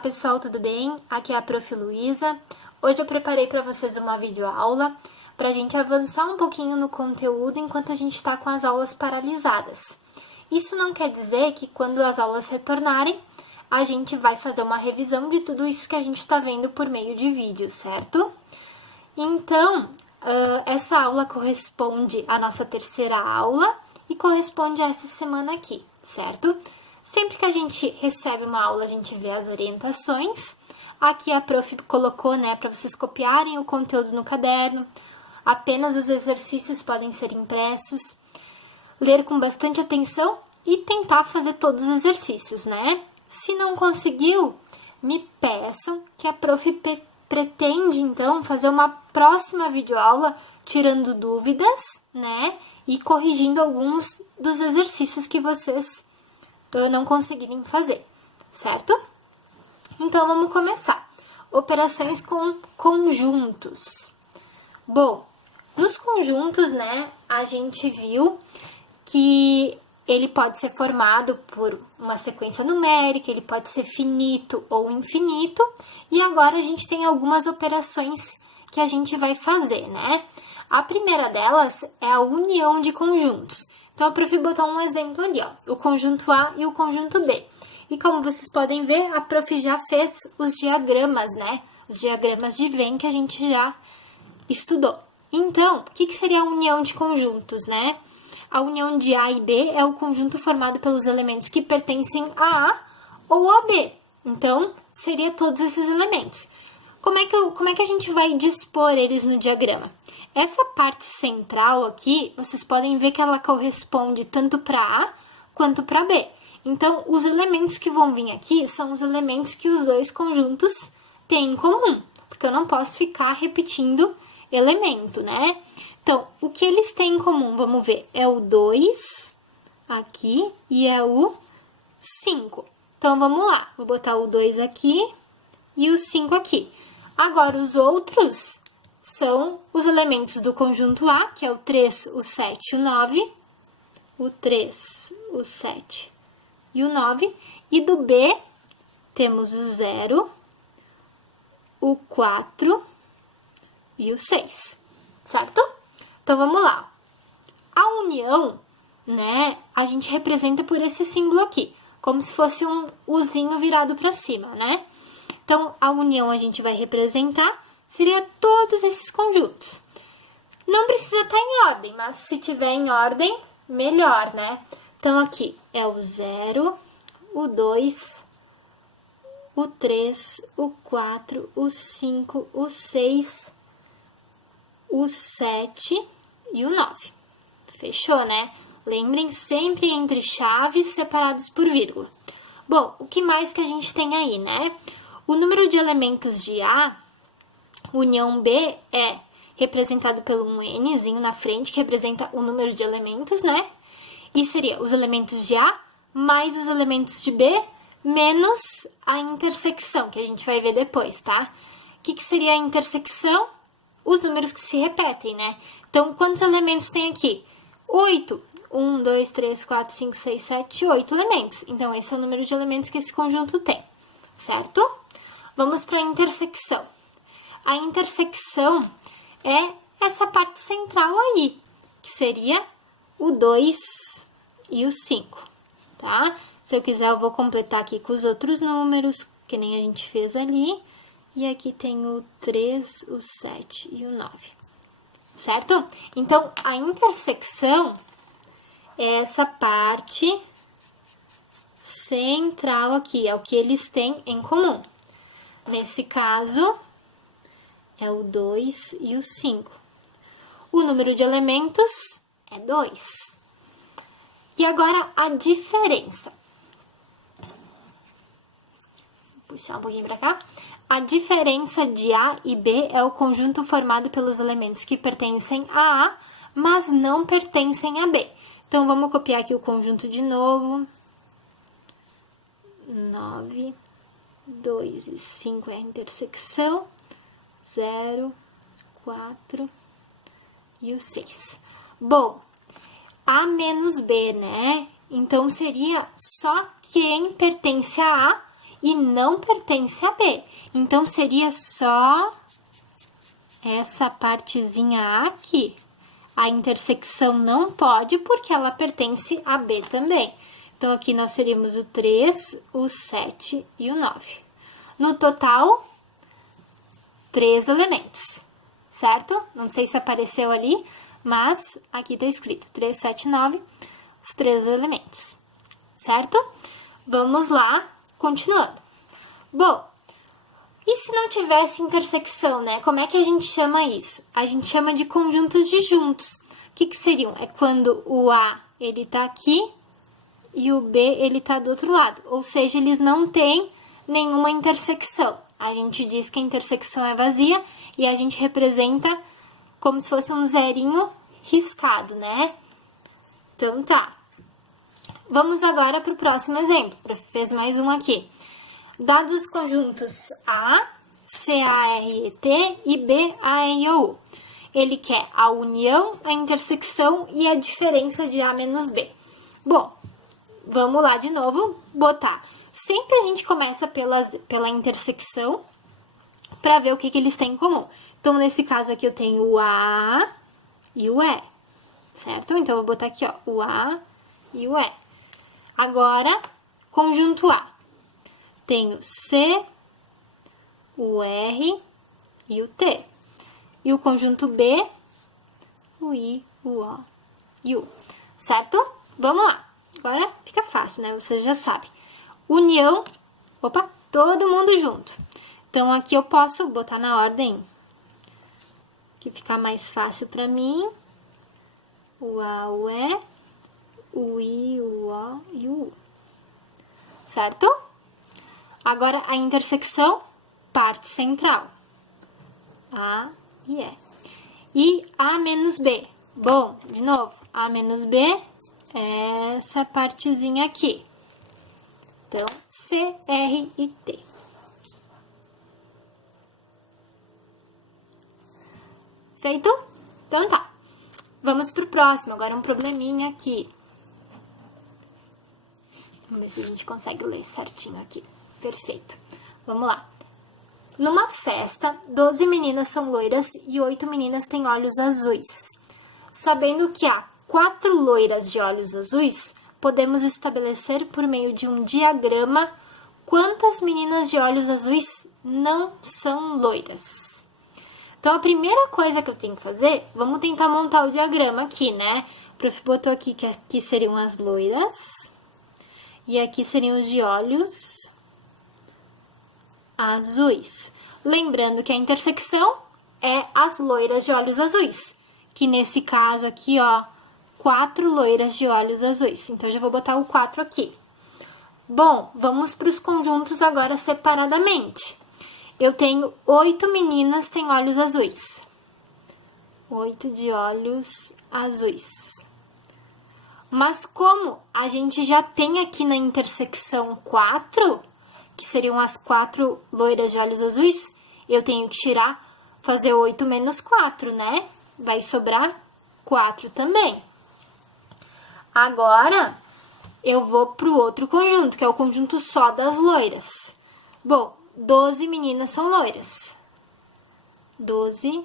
pessoal, tudo bem? Aqui é a Prof. Luísa. Hoje eu preparei para vocês uma videoaula para a gente avançar um pouquinho no conteúdo enquanto a gente está com as aulas paralisadas. Isso não quer dizer que quando as aulas retornarem, a gente vai fazer uma revisão de tudo isso que a gente está vendo por meio de vídeo, certo? Então, essa aula corresponde à nossa terceira aula e corresponde a essa semana aqui, certo? Sempre que a gente recebe uma aula, a gente vê as orientações. Aqui a prof colocou, né, para vocês copiarem o conteúdo no caderno. Apenas os exercícios podem ser impressos. Ler com bastante atenção e tentar fazer todos os exercícios, né? Se não conseguiu, me peçam que a prof pretende, então, fazer uma próxima videoaula tirando dúvidas, né? E corrigindo alguns dos exercícios que vocês não conseguirem fazer, certo? Então, vamos começar. Operações com conjuntos. Bom, nos conjuntos, né, a gente viu que ele pode ser formado por uma sequência numérica, ele pode ser finito ou infinito, e agora a gente tem algumas operações que a gente vai fazer, né? A primeira delas é a união de conjuntos. Então, a prof botou um exemplo ali, ó, o conjunto A e o conjunto B. E como vocês podem ver, a prof já fez os diagramas, né? Os diagramas de Venn que a gente já estudou. Então, o que seria a união de conjuntos, né? A união de A e B é o conjunto formado pelos elementos que pertencem a A ou a B. Então, seria todos esses elementos. Como é que a gente vai dispor eles no diagrama? Essa parte central aqui, vocês podem ver que ela corresponde tanto para A quanto para B. Então, os elementos que vão vir aqui são os elementos que os dois conjuntos têm em comum, porque eu não posso ficar repetindo elemento, né? Então, o que eles têm em comum, vamos ver, é o 2 aqui e é o 5. Então, vamos lá, vou botar o 2 aqui e o 5 aqui. Agora, os outros são os elementos do conjunto A, que é o 3, o 7 e o 9. O 3, o 7 e o 9. E do B, temos o 0, o 4 e o 6, certo? Então, vamos lá. A união, né, a gente representa por esse símbolo aqui, como se fosse um Uzinho virado para cima, né? Então, a união a gente vai representar, seria todos esses conjuntos. Não precisa estar em ordem, mas se tiver em ordem, melhor, né? Então, aqui é o 0, o 2, o 3, o 4, o 5, o 6, o 7 e o 9. Fechou, né? Lembrem sempre entre chaves separados por vírgula. Bom, o que mais que a gente tem aí, né? O número de elementos de A, união B, é representado pelo um Nzinho na frente, que representa o número de elementos, né? E seria os elementos de A mais os elementos de B menos a intersecção, que a gente vai ver depois, tá? O que seria a intersecção? Os números que se repetem, né? Então, quantos elementos tem aqui? 8. 1, 2, 3, 4, 5, 6, 7, 8 elementos. Então, esse é o número de elementos que esse conjunto tem, certo? Vamos para a intersecção. A intersecção é essa parte central aí, que seria o 2 e o 5, tá? Se eu quiser, eu vou completar aqui com os outros números, que nem a gente fez ali. E aqui tem o 3, o 7 e o 9, certo? Então, a intersecção é essa parte central aqui, é o que eles têm em comum. Nesse caso, é o 2 e o 5. O número de elementos é 2. E agora, a diferença. Vou puxar um pouquinho para cá. A diferença de A e B é o conjunto formado pelos elementos que pertencem a A, mas não pertencem a B. Então, vamos copiar aqui o conjunto de novo. 9, 2 e 5 é a intersecção. 0, 4 e o 6. Bom, A menos B, né? Então, seria só quem pertence a A e não pertence a B. Então, seria só essa partezinha aqui. A intersecção não pode, porque ela pertence a B também. Então, aqui nós teríamos o 3, o 7 e o 9. No total, 3 elementos, certo? Não sei se apareceu ali, mas aqui tá escrito 3, 7, 9, os 3 elementos, certo? Vamos lá, continuando. Bom, e se não tivesse intersecção, né? Como é que a gente chama isso? A gente chama de conjuntos disjuntos. O que seriam? É quando o A, ele tá aqui e o B, ele tá do outro lado. Ou seja, eles não têm nenhuma intersecção. A gente diz que a intersecção é vazia e a gente representa como se fosse um zerinho riscado, né? Então, tá. Vamos agora para o próximo exemplo. Fez mais um aqui. Dados os conjuntos A, C-A-R-E-T e B-A-R-O-U. Ele quer a união, a intersecção e a diferença de A menos B. Bom, vamos lá de novo botar. Sempre a gente começa pela intersecção para ver o que eles têm em comum. Então, nesse caso aqui, eu tenho o A e o E, certo? Então, eu vou botar aqui, ó, o A e o E. Agora, conjunto A. Tenho C, o R e o T. E o conjunto B, o I, o O e o U. Certo? Vamos lá. Agora fica fácil, né? Você já sabe. União, opa, todo mundo junto. Então, aqui eu posso botar na ordem que ficar mais fácil para mim. O A, o E, o I, o O e o U. Certo? Agora, a intersecção, parte central. A e E. E A menos B. Bom, de novo, A menos B é essa partezinha aqui. Então, C, R e T. Feito? Então tá. Vamos pro próximo. Agora um probleminha aqui. Vamos ver se a gente consegue ler certinho aqui. Perfeito. Vamos lá. Numa festa, 12 meninas são loiras e 8 meninas têm olhos azuis. Sabendo que há 4 loiras de olhos azuis, podemos estabelecer por meio de um diagrama quantas meninas de olhos azuis não são loiras. Então, a primeira coisa que eu tenho que fazer, vamos tentar montar o diagrama aqui, né? O prof botou aqui que aqui seriam as loiras e aqui seriam os de olhos azuis. Lembrando que a intersecção é as loiras de olhos azuis, que nesse caso aqui, ó, 4 loiras de olhos azuis. Então, eu já vou botar o 4 aqui. Bom, vamos para os conjuntos agora separadamente. Eu tenho 8 meninas têm olhos azuis. 8 de olhos azuis. Mas como a gente já tem aqui na intersecção 4, que seriam as 4 loiras de olhos azuis, eu tenho que tirar, fazer 8 menos 4, né? Vai sobrar 4 também. Agora, eu vou pro outro conjunto, que é o conjunto só das loiras. Bom, 12 meninas são loiras. 12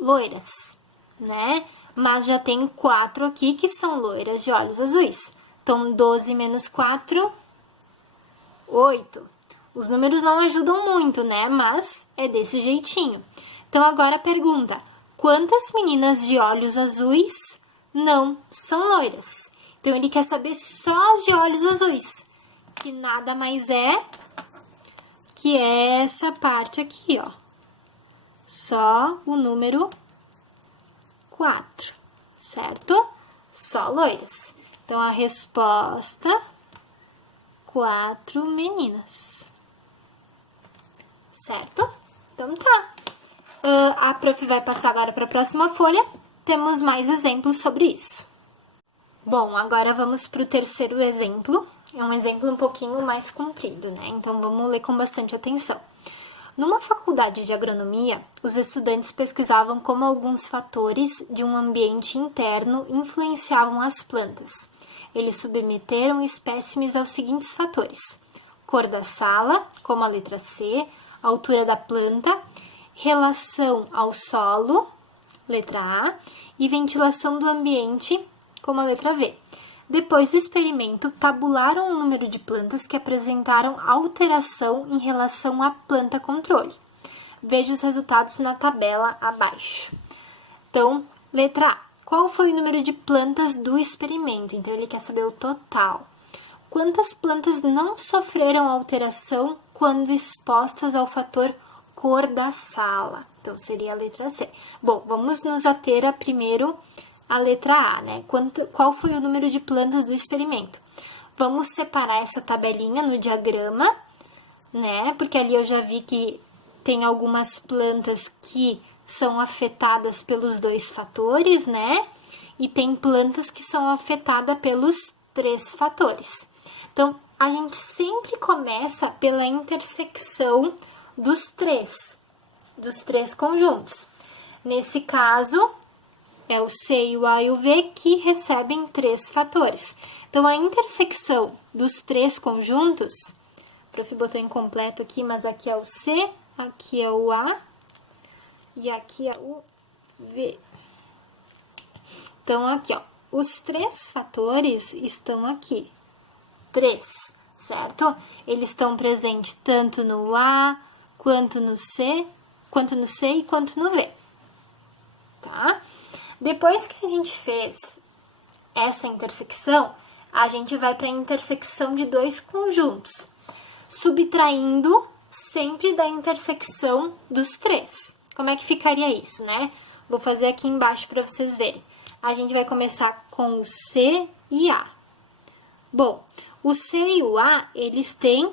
loiras, né? Mas já tem 4 aqui que são loiras de olhos azuis. Então, 12 menos 4, 8. Os números não ajudam muito, né? Mas é desse jeitinho. Então, agora a pergunta: quantas meninas de olhos azuis não são loiras? Então, ele quer saber só as de olhos azuis, que nada mais é que essa parte aqui, ó. Só o número 4, certo? Só loiras. Então, a resposta, 4 meninas. Certo? Então, tá. A prof vai passar agora para a próxima folha. Temos mais exemplos sobre isso. Bom, agora vamos para o terceiro exemplo. É um exemplo um pouquinho mais comprido, né? Então, vamos ler com bastante atenção. Numa faculdade de agronomia, os estudantes pesquisavam como alguns fatores de um ambiente interno influenciavam as plantas. Eles submeteram espécimes aos seguintes fatores: cor da sala, como a letra C, altura da planta, relação ao solo, letra A, e ventilação do ambiente, como a letra V. Depois do experimento, tabularam o número de plantas que apresentaram alteração em relação à planta controle. Veja os resultados na tabela abaixo. Então, letra A. Qual foi o número de plantas do experimento? Então, ele quer saber o total. Quantas plantas não sofreram alteração quando expostas ao fator cor da sala? Então, seria a letra C. Bom, vamos nos ater a primeiro a letra A, né? Qual foi o número de plantas do experimento? Vamos separar essa tabelinha no diagrama, né? Porque ali eu já vi que tem algumas plantas que são afetadas pelos 2 fatores, né? E tem plantas que são afetadas pelos 3 fatores. Então, a gente sempre começa pela intersecção dos três conjuntos. Nesse caso, é o C e o A e o V que recebem 3 fatores. Então, a intersecção dos 3 conjuntos, o prof botou incompleto aqui, mas aqui é o C, aqui é o A e aqui é o V. Então, aqui, ó, os 3 fatores estão aqui. 3, certo? Eles estão presentes tanto no A, quanto no C e quanto no V. Tá? Depois que a gente fez essa intersecção, a gente vai para a intersecção de 2 conjuntos, subtraindo sempre da intersecção dos 3. Como é que ficaria isso, né? Vou fazer aqui embaixo para vocês verem. A gente vai começar com o C e A. Bom, o C e o A, eles têm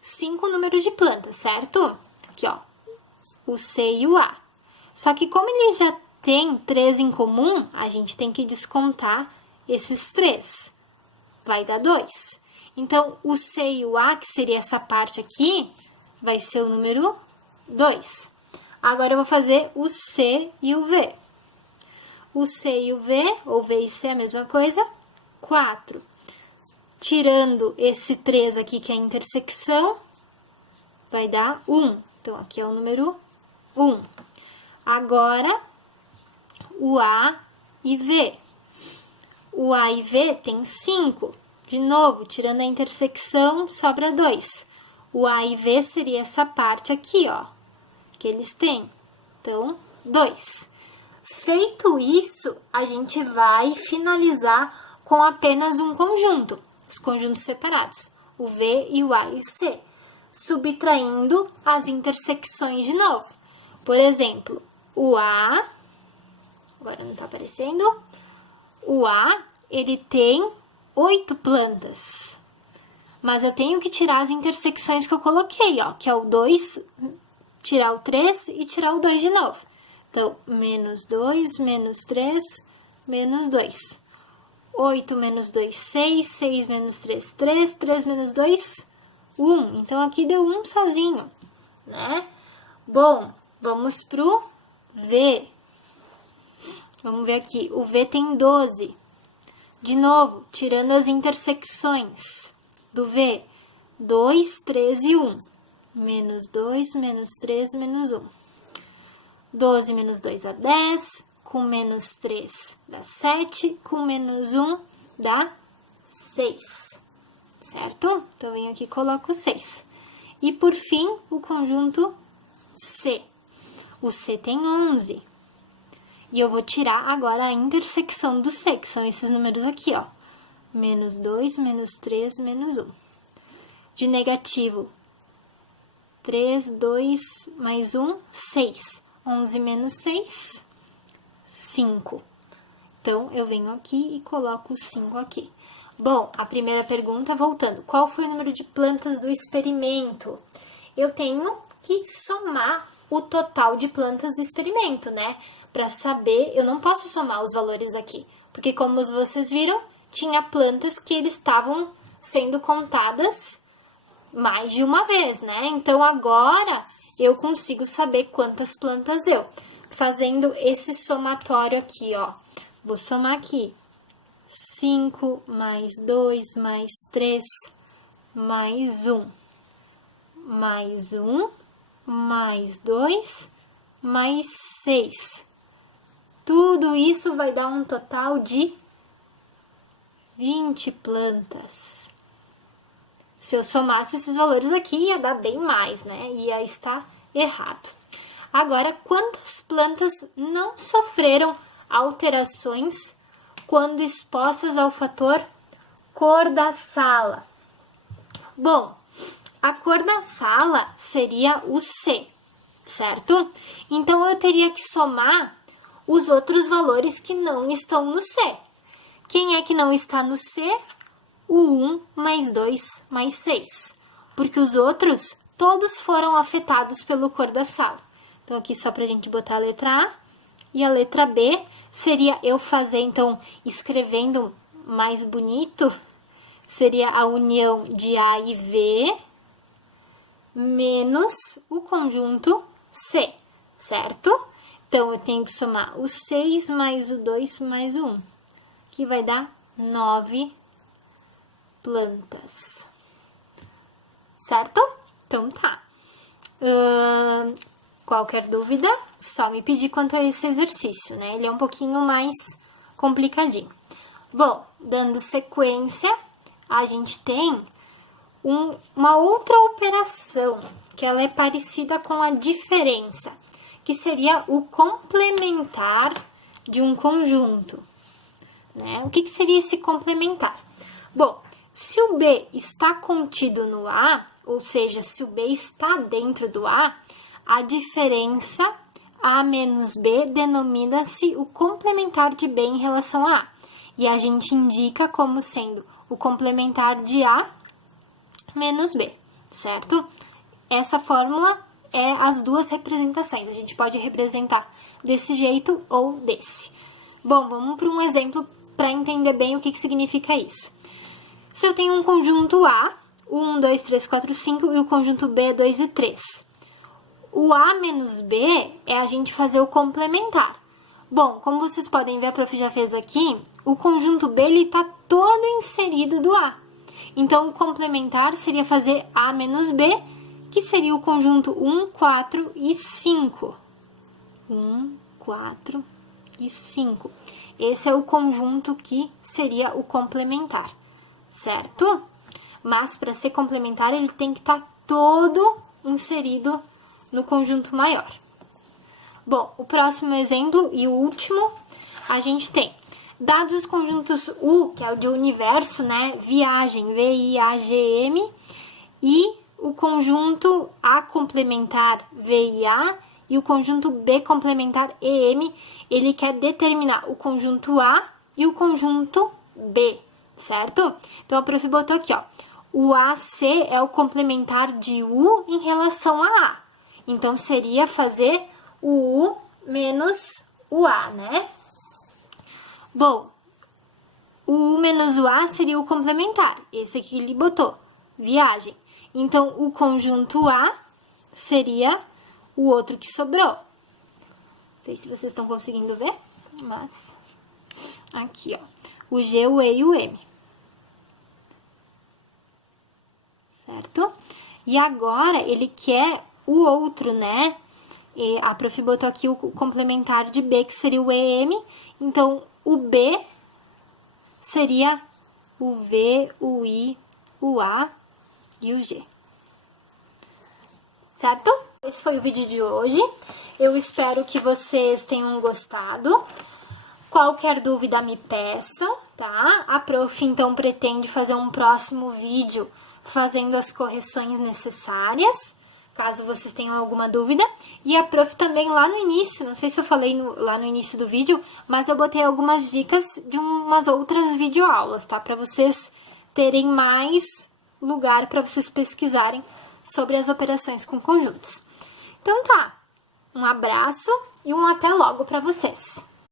5 números de plantas, certo? Aqui, ó, o C e o A. Só que como eles já têm 3 em comum, a gente tem que descontar esses 3. Vai dar 2. Então, o C e o A, que seria essa parte aqui, vai ser o número 2. Agora, eu vou fazer o C e o V. O C e o V, ou V e C é a mesma coisa, 4. Tirando esse 3 aqui, que é a intersecção, vai dar 1. Então, aqui é o número 1. Agora, o A e V. O A e V tem 5. De novo, tirando a intersecção, sobra 2. O A e V seria essa parte aqui, ó, que eles têm. Então, 2. Feito isso, a gente vai finalizar com apenas um conjunto, os conjuntos separados, o V e o A e o C, subtraindo as intersecções de novo. Por exemplo, o A, agora não está aparecendo, o A, ele tem 8 plantas, mas eu tenho que tirar as intersecções que eu coloquei, ó, que é o 2, tirar o 3 e tirar o 2 de novo. Então, menos 2, menos 3, menos 2. 8 menos 2, 6, 6 menos 3, 3, 3 menos 2, 1. Então, aqui deu 1 sozinho, né? Bom, vamos pro V. Vamos ver aqui, o V tem 12. De novo, tirando as intersecções do V, 2, 3 e 1. Menos 2, menos 3, menos 1. 12 menos 2 dá 10, com menos 3 dá 7, com menos 1 dá 6, certo? Então, eu venho aqui e coloco 6. E, por fim, o conjunto C. O C tem 11. E eu vou tirar agora a intersecção do C, que são esses números aqui, ó. Menos 2, menos 3, menos 1. De negativo, 3, 2, mais 1, 6. 11 menos 6, 5. Então, eu venho aqui e coloco 5 aqui. Bom, a primeira pergunta, voltando. Qual foi o número de plantas do experimento? Eu tenho que somar o total de plantas do experimento, né? Para saber, eu não posso somar os valores aqui. Porque, como vocês viram, tinha plantas que eles estavam sendo contadas mais de uma vez, né? Então, agora eu consigo saber quantas plantas deu. Fazendo esse somatório aqui, ó. Vou somar aqui. 5 mais 2 mais 3 mais 1, mais 1, mais 2, mais 6. Tudo isso vai dar um total de 20 plantas. Se eu somasse esses valores aqui, ia dar bem mais, né? Ia estar errado. Agora, quantas plantas não sofreram alterações quando expostas ao fator cor da sala? Bom, a cor da sala seria o C, certo? Então, eu teria que somar os outros valores que não estão no C. Quem é que não está no C? O 1 mais 2 mais 6. Porque os outros, todos foram afetados pelo cor da sala. Então, aqui só pra gente botar a letra A. E a letra B seria eu fazer, então, escrevendo mais bonito, seria a união de A e V menos o conjunto C, certo? Então, eu tenho que somar o 6 mais o 2 mais o 1, que vai dar 9 plantas, certo? Então, tá. Qualquer dúvida, só me pedir quanto a esse exercício, né? Ele é um pouquinho mais complicadinho. Bom, dando sequência, a gente tem uma outra operação, que ela é parecida com a diferença, que seria o complementar de um conjunto, né? O que seria esse complementar? Bom, se o B está contido no A, ou seja, se o B está dentro do A diferença A menos B denomina-se o complementar de B em relação a A. E a gente indica como sendo o complementar de A menos B, certo? Essa fórmula é as duas representações. A gente pode representar desse jeito ou desse. Bom, vamos para um exemplo para entender bem o que significa isso. Se eu tenho um conjunto A, 1, 2, 3, 4, 5, e o conjunto B, 2 e 3. O A menos B é a gente fazer o complementar. Bom, como vocês podem ver, a prof já fez aqui, o conjunto B está todo inserido do A. Então, o complementar seria fazer A menos B, que seria o conjunto 1, 4 e 5. 1, 4 e 5. Esse é o conjunto que seria o complementar, certo? Mas, para ser complementar, ele tem que estar todo inserido no conjunto maior. Bom, o próximo exemplo e o último, a gente tem, dados os conjuntos U, que é o de universo, né, viagem, V-I-A-G-M, e o conjunto A complementar, V-I-A, e o conjunto B complementar, E-M, ele quer determinar o conjunto A e o conjunto B, certo? Então, a prof botou aqui, ó, o AC é o complementar de U em relação a A. Então, seria fazer o U menos o A, né? Bom, o U menos o A seria o complementar. Esse aqui ele botou, viagem. Então, o conjunto A seria o outro que sobrou. Não sei se vocês estão conseguindo ver, mas... Aqui, ó. O G, o E e o M. Certo? E agora, ele quer o outro, né? E a prof botou aqui o complementar de B, que seria o EM. Então, o B seria o V, o I, o A e o G. Certo? Esse foi o vídeo de hoje. Eu espero que vocês tenham gostado. Qualquer dúvida, me peça, tá? A prof, então, pretende fazer um próximo vídeo fazendo as correções necessárias, caso vocês tenham alguma dúvida. E a prof também lá no início, não sei se eu falei lá no início do vídeo, mas eu botei algumas dicas de umas outras videoaulas, tá? Para vocês terem mais lugar para vocês pesquisarem sobre as operações com conjuntos. Então tá, um abraço e um até logo para vocês!